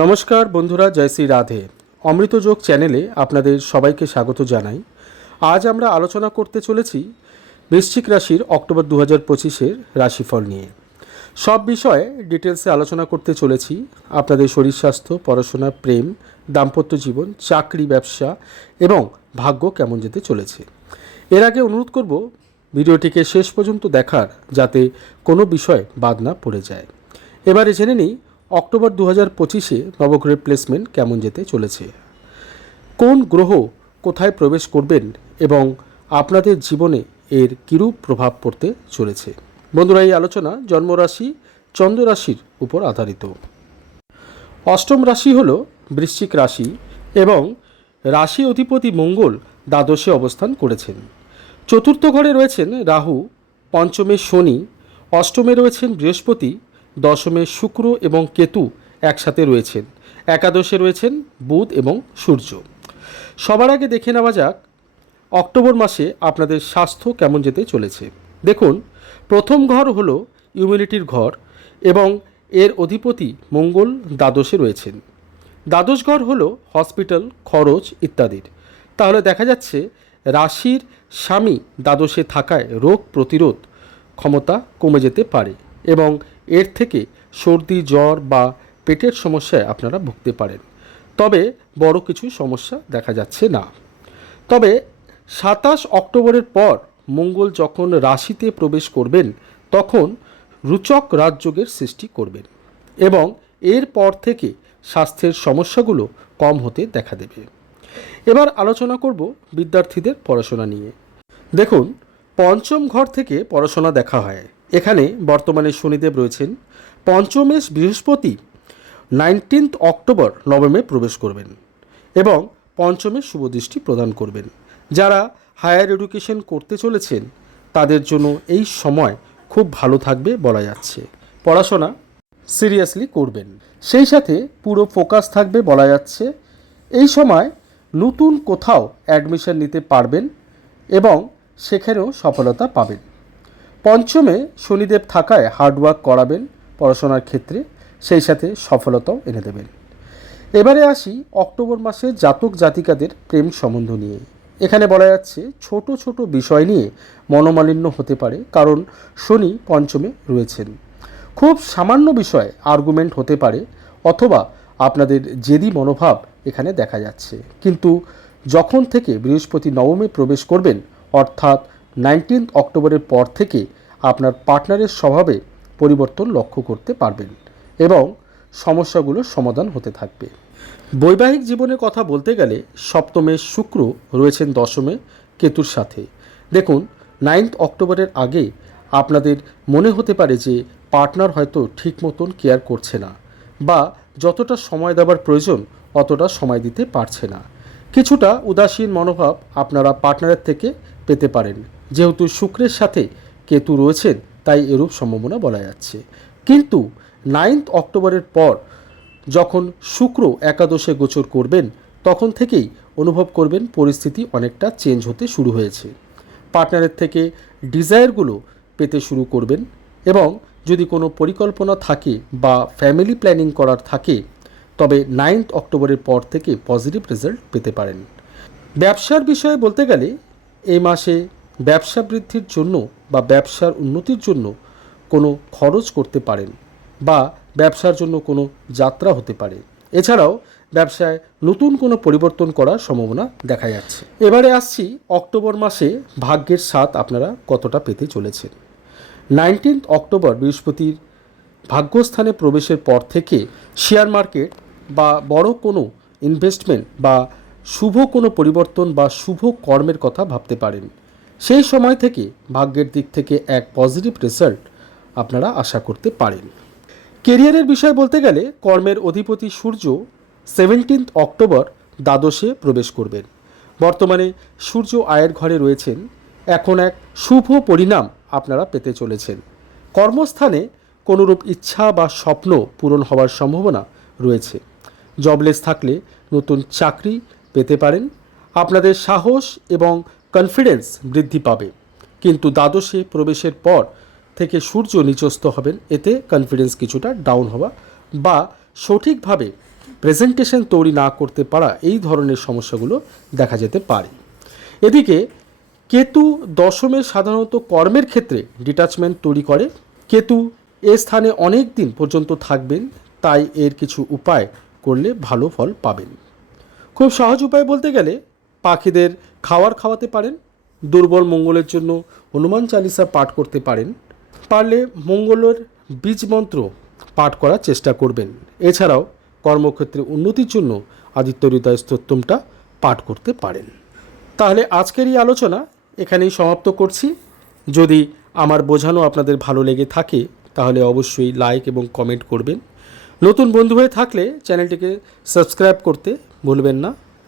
নমস্কার বন্ধুরা, জয় শ্রী রাধে। অমৃতযোগ চ্যানেলে আপনাদের সবাইকে স্বাগত জানাই। আজ আমরা আলোচনা করতে চলেছি বৃশ্চিক রাশির অক্টোবর দু হাজার পঁচিশের রাশিফল নিয়ে। সব বিষয়ে ডিটেলসে আলোচনা করতে চলেছি। আপনাদের শরীর স্বাস্থ্য, পড়াশোনা, প্রেম, দাম্পত্য জীবন, চাকরি, ব্যবসা এবং ভাগ্য কেমন যেতে চলেছে। এর আগে অনুরোধ করব, ভিডিওটিকে শেষ পর্যন্ত দেখার যাতে কোনো বিষয় বাদ না পড়ে যায়। এবারে জেনে নিই অক্টোবর দু হাজার পঁচিশে নবগ্রহের প্লেসমেন্ট কেমন যেতে চলেছে? কোন গ্রহ কোথায় প্রবেশ করবেন এবং আপনাদের জীবনে এর কিরূপ প্রভাব পড়তে চলেছে? বন্ধুরা, এই আলোচনা জন্মরাশি চন্দ্র রাশির উপর আধারিত। অষ্টম রাশি হল বৃশ্চিক রাশি এবং রাশি অধিপতি মঙ্গল দ্বাদশে অবস্থান করেছেন। চতুর্থ ঘরে রয়েছেন রাহু, পঞ্চমে শনি, অষ্টমে রয়েছেন বৃহস্পতি দশমে শুক্র এবং কেতু একসাথে রয়েছেন। একাদশে রয়েছেন বুধ এবং সূর্য। সবার আগে দেখে নেওয়া যাক, অক্টোবর মাসে আপনাদের স্বাস্থ্য কেমন যেতে চলেছে। দেখুন, প্রথম ঘর হল ইমিউনিটির ঘর এবং এর অধিপতি মঙ্গল দ্বাদশে রয়েছেন। দ্বাদশ ঘর হল হসপিটাল, খরচ ইত্যাদির। তাহলে দেখা যাচ্ছে রাশির স্বামী দ্বাদশে থাকায় রোগ প্রতিরোধ ক্ষমতা কমে যেতে পারে এবং এর থেকে সর্দি, জ্বর বা পেটের সমস্যায় আপনারা ভুগতে পারেন। তবে বড় কিছু সমস্যা দেখা যাচ্ছে না। তবে সাতাশ অক্টোবরের পর মঙ্গল যখন রাশিতে প্রবেশ করবেন, তখন রুচক রাজযোগের সৃষ্টি করবেন এবং এর পর থেকে স্বাস্থ্যের সমস্যাগুলো কম হতে দেখা দেবে। এবার আলোচনা করব বিদ্যার্থীদের পড়াশোনা নিয়ে। দেখুন, পঞ্চম ঘর থেকে পড়াশোনা দেখা হয়। এখানে বর্তমানে শনিদেব রয়েছেন। পঞ্চমেশ বৃহস্পতি নাইনটিন্থ অক্টোবর নবমে প্রবেশ করবেন এবং পঞ্চমে শুভদৃষ্টি প্রদান করবেন। যারা হায়ার এডুকেশন করতে চলেছেন, তাদের জন্য এই সময় খুব ভালো থাকবে বলা যাচ্ছে। পড়াশোনা সিরিয়াসলি করবেন। সেই সাথে পুরো ফোকাস থাকবে বলা যাচ্ছে, এই সময় নতুন কোথাও অ্যাডমিশন নিতে পারবেন এবং সেখানেও সফলতা পাবেন। পঞ্চমে শনিদেব থাকায় হার্ডওয়ার্ক করাবেন পড়াশোনার ক্ষেত্রে, সেই সাথে সফলতাও এনে দেবেন। এবারে আসি অক্টোবর মাসে জাতক জাতিকাদের প্রেম সম্বন্ধ নিয়ে। এখানে বলা যাচ্ছে, ছোট ছোট বিষয় নিয়ে মনোমালিন্য হতে পারে, কারণ শনি পঞ্চমে রয়েছেন। খুব সামান্য বিষয়ে আর্গুমেন্ট হতে পারে, অথবা আপনাদের জেদি মনোভাব এখানে দেখা যাচ্ছে। কিন্তু যখন থেকে বৃহস্পতি নবমে প্রবেশ করবেন, অর্থাৎ নাইনটিন্থ অক্টোবরের পর থেকে আপনার পার্টনারের স্বভাবে পরিবর্তন লক্ষ্য করতে পারবেন এবং সমস্যাগুলোর সমাধান হতে থাকবে। বৈবাহিক জীবনের কথা বলতে গেলে সপ্তমে শুক্র রয়েছেন দশমে কেতুর সাথে। দেখুন, নাইন্থ অক্টোবরের আগে আপনাদের মনে হতে পারে যে পার্টনার হয়তো ঠিক মতন কেয়ার করছে না বা যতটা সময় দেওয়ার প্রয়োজন অতটা সময় দিতে পারছে না। কিছুটা উদাসীন মনোভাব আপনারা পার্টনারের থেকে পেতে পারেন। যেহেতু শুক্রের সাথে কেতু রয়েছেন, তাই এরূপ সম্ভাবনা বলা যাচ্ছে। কিন্তু নাইন্থ অক্টোবরের পর যখন শুক্র একাদশে গোচর করবেন, তখন থেকেই অনুভব করবেন পরিস্থিতি অনেকটা চেঞ্জ হতে শুরু হয়েছে। পার্টনারের থেকে ডিজায়ারগুলো পেতে শুরু করবেন এবং যদি কোনো পরিকল্পনা থাকে বা ফ্যামিলি প্ল্যানিং করার থাকে, তবে নাইন্থ অক্টোবরের পর থেকে পজিটিভ রেজাল্ট পেতে পারেন। ব্যবসার বিষয়ে বলতে গেলে এই মাসে ব্যবসা বৃদ্ধির জন্য বা ব্যবসার উন্নতির জন্য কোনো খরচ করতে পারেন বা ব্যবসার জন্য কোনো যাত্রা হতে পারে। এছাড়াও ব্যবসায় নতুন কোনো পরিবর্তন করার সম্ভাবনা দেখা যাচ্ছে। এবারে আসছি অক্টোবর মাসে ভাগ্যের স্বাদ আপনারা কতটা পেতে চলেছেন। নাইনটিন্থ অক্টোবর বৃহস্পতির ভাগ্যস্থানে প্রবেশের পর থেকে শেয়ার মার্কেট বা বড় কোনো ইনভেস্টমেন্ট বা শুভ কোনো পরিবর্তন বা শুভ কর্মের কথা ভাবতে পারেন। সেই সময় থেকে ভাগ্যের দিক থেকে এক পজিটিভ রেজাল্ট আপনারা আশা করতে পারেন। কেরিয়ারের বিষয় বলতে গেলে কর্মের অধিপতি সূর্য সেভেন্টিন্থ অক্টোবর দ্বাদশে প্রবেশ করবেন। বর্তমানে সূর্য আয়ের ঘরে রয়েছেন। এখন এক শুভ পরিণাম আপনারা পেতে চলেছেন। কর্মস্থানে কোনোরূপ ইচ্ছা বা স্বপ্ন পূরণ হওয়ার সম্ভাবনা রয়েছে। জবলেস থাকলে নতুন চাকরি পেতে পারেন। আপনাদের সাহস এবং কনফিডেন্স বৃদ্ধি পাবে। কিন্তু দ্বাদশে প্রবেশের পর থেকে সূর্য নিচস্থ হবেন। এতে কনফিডেন্স কিছুটা ডাউন হওয়া বা সঠিকভাবে প্রেজেন্টেশন তৈরি না করতে পারা এই ধরনের সমস্যাগুলো দেখা যেতে পারে। এদিকে কেতু দশমে সাধারণত কর্মের ক্ষেত্রে ডিটাচমেন্ট তৈরি করে। কেতু এ স্থানে অনেক দিন পর্যন্ত থাকবেন, তাই এর কিছু উপায় করলে ভালো ফল পাবেন। খুব সহজ উপায় বলতে গেলে পাখিদের খাওয়ার খাওয়াতে পারেন, দুর্বল মঙ্গলের জন্য হনুমান চালিসা পাঠ করতে পারেন, পারলে মঙ্গলের বীজ মন্ত্র পাঠ করার চেষ্টা করবেন। এছাড়াও কর্মক্ষেত্রে উন্নতির জন্য আদিত্য হৃদয় স্তোত্তমটা পাঠ করতে পারেন। তাহলে আজকের এই আলোচনা এখানেই সমাপ্ত করছি। যদি আমার বোঝানো আপনাদের ভালো লেগে থাকে, তাহলে অবশ্যই লাইক এবং কমেন্ট করবেন। নতুন বন্ধু হয়ে থাকলে চ্যানেলটিকে সাবস্ক্রাইব করতে ভুলবেন না।